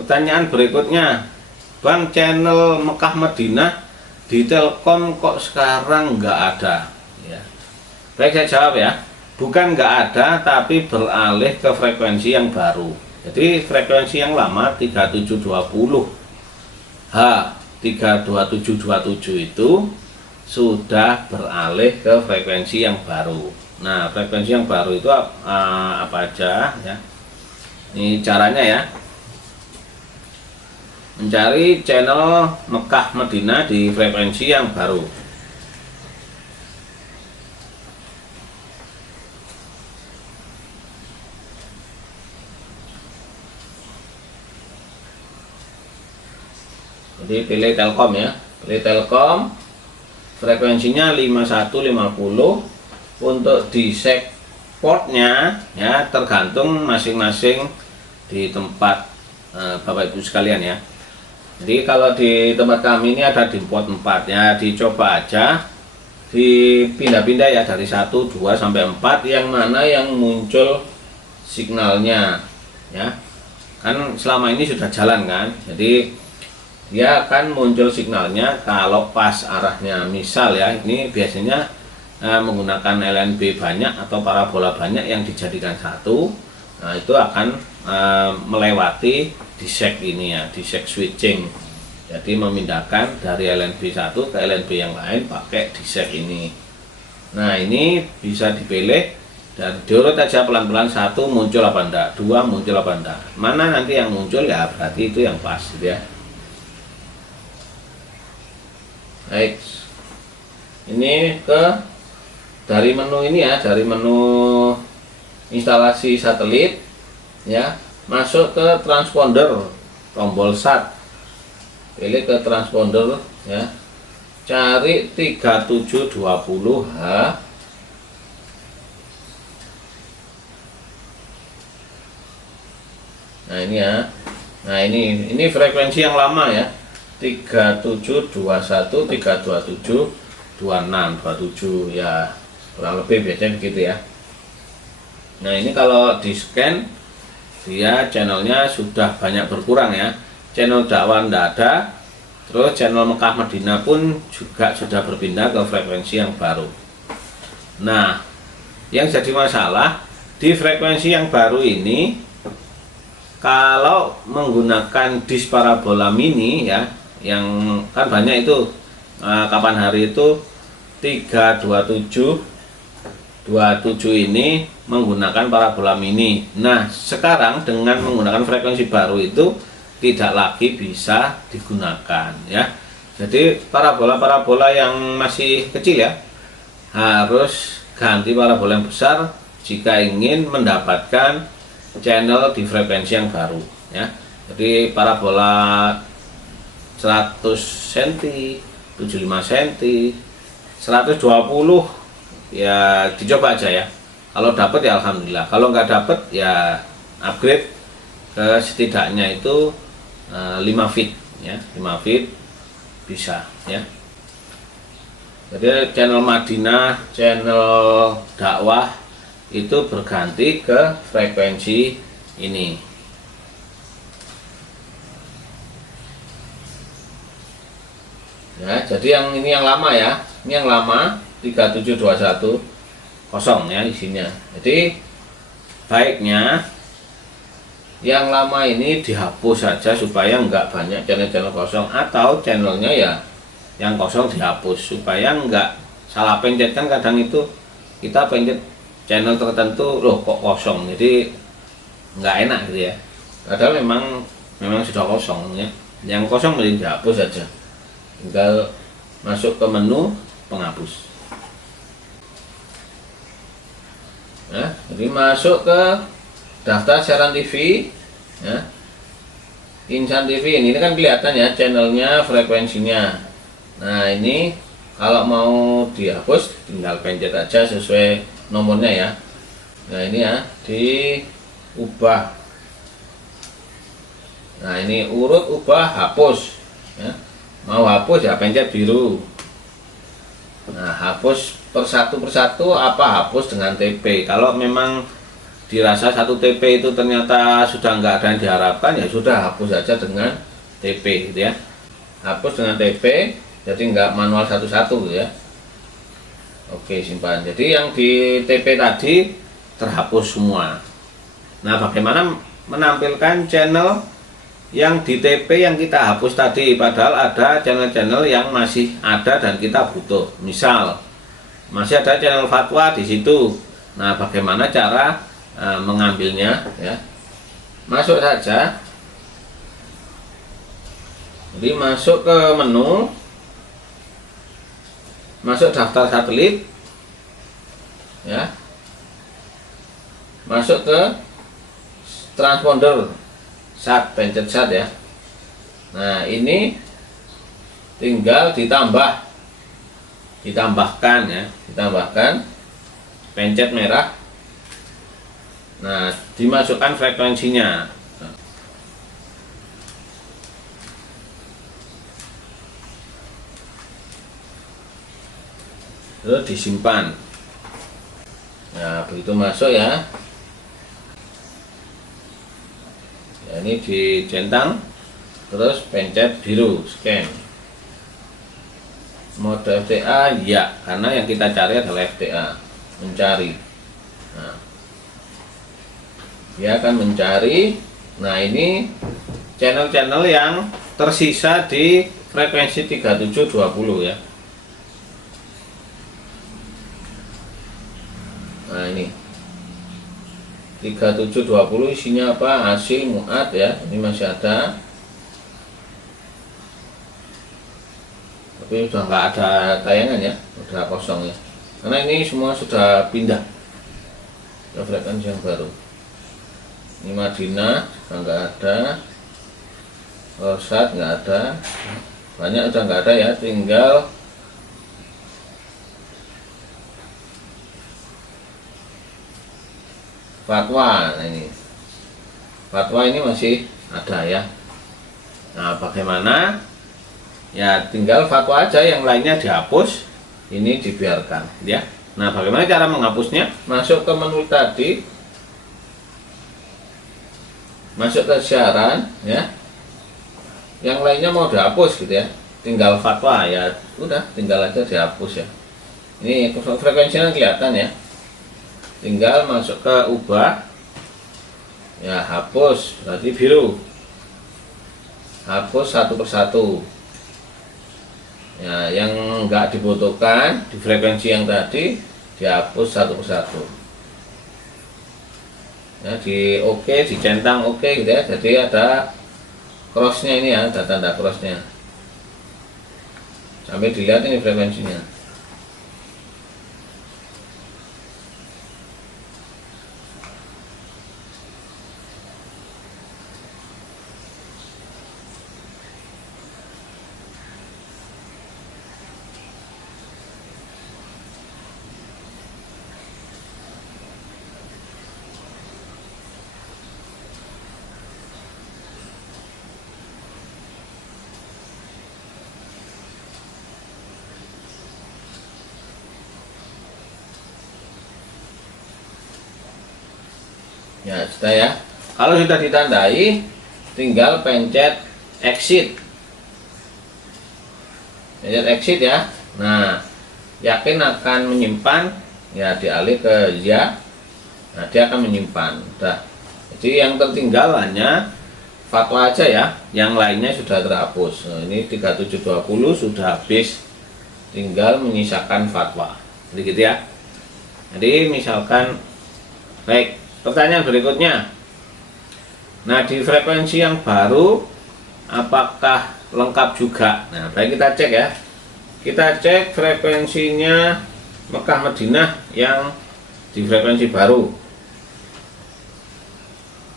Pertanyaan berikutnya, Bang, channel Mekah Madinah di Telkom kok sekarang nggak ada? Ya. Baik, saya jawab ya. Bukan nggak ada, tapi beralih ke frekuensi yang baru. Jadi frekuensi yang lama 3720 H 32727 itu sudah beralih ke frekuensi yang baru. Nah, frekuensi yang baru itu apa aja ya? Ini caranya ya. Mencari channel Mekah Madinah di frekuensi yang baru. Jadi pilih Telkom ya. Pilih Telkom, frekuensinya 5150. Untuk di set portnya ya tergantung masing-masing di tempat Bapak Ibu sekalian ya. Jadi kalau di tempat kami ini ada di port 4 ya, dicoba aja dipindah-pindah ya dari 1, 2 sampai 4 yang mana yang muncul signalnya ya. Kan selama ini sudah jalan kan. Jadi dia akan muncul signalnya kalau pas arahnya, misal ya, ini biasanya menggunakan LNB banyak atau parabola banyak yang dijadikan satu. Nah, itu akan melewati disek ini ya, disek switching. Jadi memindahkan dari LNB satu ke LNB yang lain pakai disek ini. Nah, ini bisa dipilih dan diurut aja pelan-pelan, 1 muncul apa enggak, 2 muncul apa enggak. Mana nanti yang muncul ya berarti itu yang pas gitu ya. Baik. Ini dari menu ini ya, dari menu instalasi satelit ya, masuk ke transponder, tombol SAT, pilih ke transponder ya, cari 3720H. Nah ini ya, nah ini frekuensi yang lama ya, 3721, 327, 26, 27 ya, kurang lebih biasanya begitu ya. Nah ini kalau di scan dia channelnya sudah banyak berkurang ya, channel dakwah tidak ada, terus channel Mekah Madinah pun juga sudah berpindah ke frekuensi yang baru. Nah yang jadi masalah di frekuensi yang baru ini, kalau menggunakan disk parabola mini ya, yang kan banyak itu kapan hari itu 327 ini menggunakan parabola mini. Nah sekarang dengan menggunakan frekuensi baru itu tidak lagi bisa digunakan ya. Jadi parabola yang masih kecil ya harus ganti parabola yang besar jika ingin mendapatkan channel di frekuensi yang baru ya. Jadi parabola 100 cm, 75 cm, 120 ya dicoba aja ya. Kalau dapat ya alhamdulillah, kalau nggak dapat ya upgrade ke setidaknya itu 5 feet ya, 5 feet bisa ya. Jadi channel Madinah, channel dakwah itu berganti ke frekuensi ini. Ya, jadi yang ini yang lama ya, ini yang lama 3721 kosong ya isinya. Jadi baiknya yang lama ini dihapus saja supaya nggak banyak channel-channel kosong, atau channelnya ya yang kosong dihapus supaya nggak salah pencet. Kan kadang itu kita pencet channel tertentu loh kok kosong, jadi nggak enak gitu ya. Padahal memang sudah kosong ya. Yang kosong mending dihapus saja, tinggal masuk ke menu penghapus. Nah, jadi masuk ke daftar siaran TV ya. Insan TV ini kan kelihatan ya channelnya, frekuensinya. Nah ini kalau mau dihapus tinggal pencet aja sesuai nomornya ya. Nah ini ya diubah. Nah ini urut ubah hapus ya. Mau hapus ya pencet biru. Nah hapus persatu apa hapus dengan TP. Kalau memang dirasa satu TP itu ternyata sudah nggak ada yang diharapkan, ya sudah hapus saja dengan TP gitu ya. Hapus dengan TP, jadi nggak manual satu-satu gitu ya. Oke, simpan. Jadi yang di TP tadi terhapus semua. Nah, bagaimana menampilkan channel yang di TP yang kita hapus tadi, padahal ada channel-channel yang masih ada dan kita butuh. Misal masih ada channel fatwa di situ. Nah, bagaimana cara mengambilnya ya? Masuk saja. Jadi masuk ke menu, masuk daftar satelit ya, masuk ke transponder SAT, pencet SAT ya. Nah, ini tinggal ditambahkan ya, ditambahkan, pencet merah. Nah, dimasukkan frekuensinya. Terus disimpan. Nah, begitu masuk ya. Ya, ini dicentang, terus pencet biru, scan. Mode FTA ya, karena yang kita cari adalah FTA, mencari. Nah, dia akan mencari. Nah, ini channel-channel yang tersisa di frekuensi 3720 ya. Nah, ini 3720 isinya apa? Hasil muat ya, ini masih ada, tapi sudah nggak ada tayangan ya, sudah kosong ya, karena ini semua sudah pindah ke frekuensi yang baru. Ini Madinah juga nggak ada, Rosyad nggak ada, banyak udah nggak ada ya, tinggal fatwa. Nah, ini fatwa ini masih ada ya. Nah, bagaimana? Ya tinggal fatwa aja, yang lainnya dihapus, ini dibiarkan ya. Nah, bagaimana cara menghapusnya? Masuk ke menu tadi, masuk ke siaran ya, yang lainnya mau dihapus gitu ya, tinggal fatwa ya, udah tinggal aja dihapus ya. Ini frekuensinya kelihatan ya, tinggal masuk ke ubah ya, hapus, berarti biru, hapus satu persatu ya, yang enggak dibutuhkan di frekuensi yang tadi dihapus satu persatu ya, di oke, dicentang oke gitu ya. Jadi ada crossnya ini ya, ada tanda crossnya, sampai dilihat ini frekuensinya. Ya, sudah ya. Kalau sudah ditandai, tinggal pencet exit. Pencet exit ya. Nah, yakin akan menyimpan, ya dialih ke ya. Nah, dia akan menyimpan. Udah. Jadi yang tertinggal hanya fatwa aja ya, yang lainnya sudah terhapus. Nah, ini 3720 sudah habis, tinggal menyisakan fatwa. Jadi gitu ya. Jadi misalkan, baik, pertanyaan berikutnya. Nah, di frekuensi yang baru apakah lengkap juga? Nah, baik, kita cek ya. Kita cek frekuensinya Mekah Madinah yang di frekuensi baru.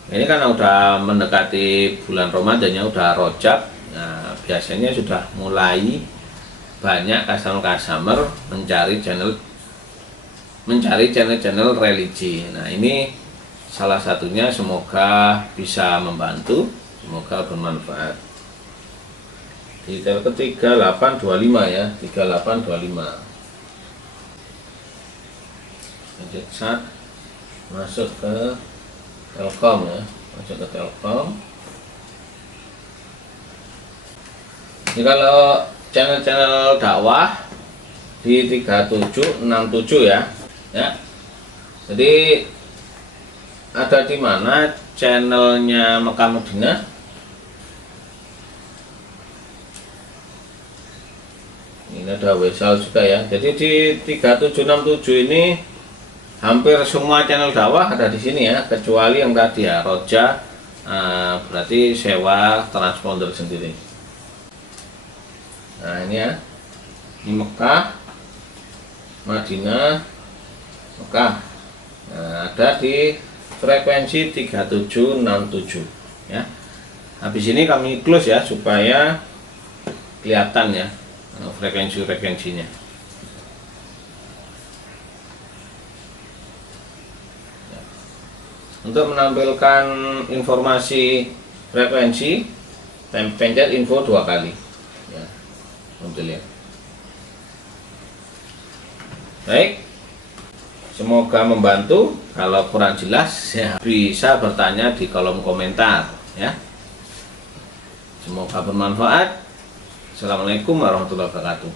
Ini kan udah mendekati bulan Ramadan ya, udah Rojab. Nah, biasanya sudah mulai banyak customer mencari channel religi. Nah, ini salah satunya, semoga bisa membantu, semoga bermanfaat. Detail ke 3825 ya, 3825. Pencet SAT. masuk ke Telkom ya, masuk ke Telkom. Ini kalau channel-channel dakwah di 3767 ya. Ya. Jadi ada di mana channelnya Mekah Madinah? Ini ada Wesal juga ya. Jadi di 3767 ini hampir semua channel dakwah ada di sini ya, kecuali yang tadi ya, Roja, berarti sewa transponder sendiri. Nah ini ya, ini Mekah, Madinah, Mekah. Nah, ada di frekuensi 3767 ya. Habis ini kami close ya supaya kelihatan ya frekuensinya. Untuk menampilkan informasi frekuensi, pencet info 2 kali ya, untuk lihat. Baik, semoga membantu. Kalau kurang jelas ya bisa bertanya di kolom komentar ya. Semoga bermanfaat. Assalamualaikum warahmatullahi wabarakatuh.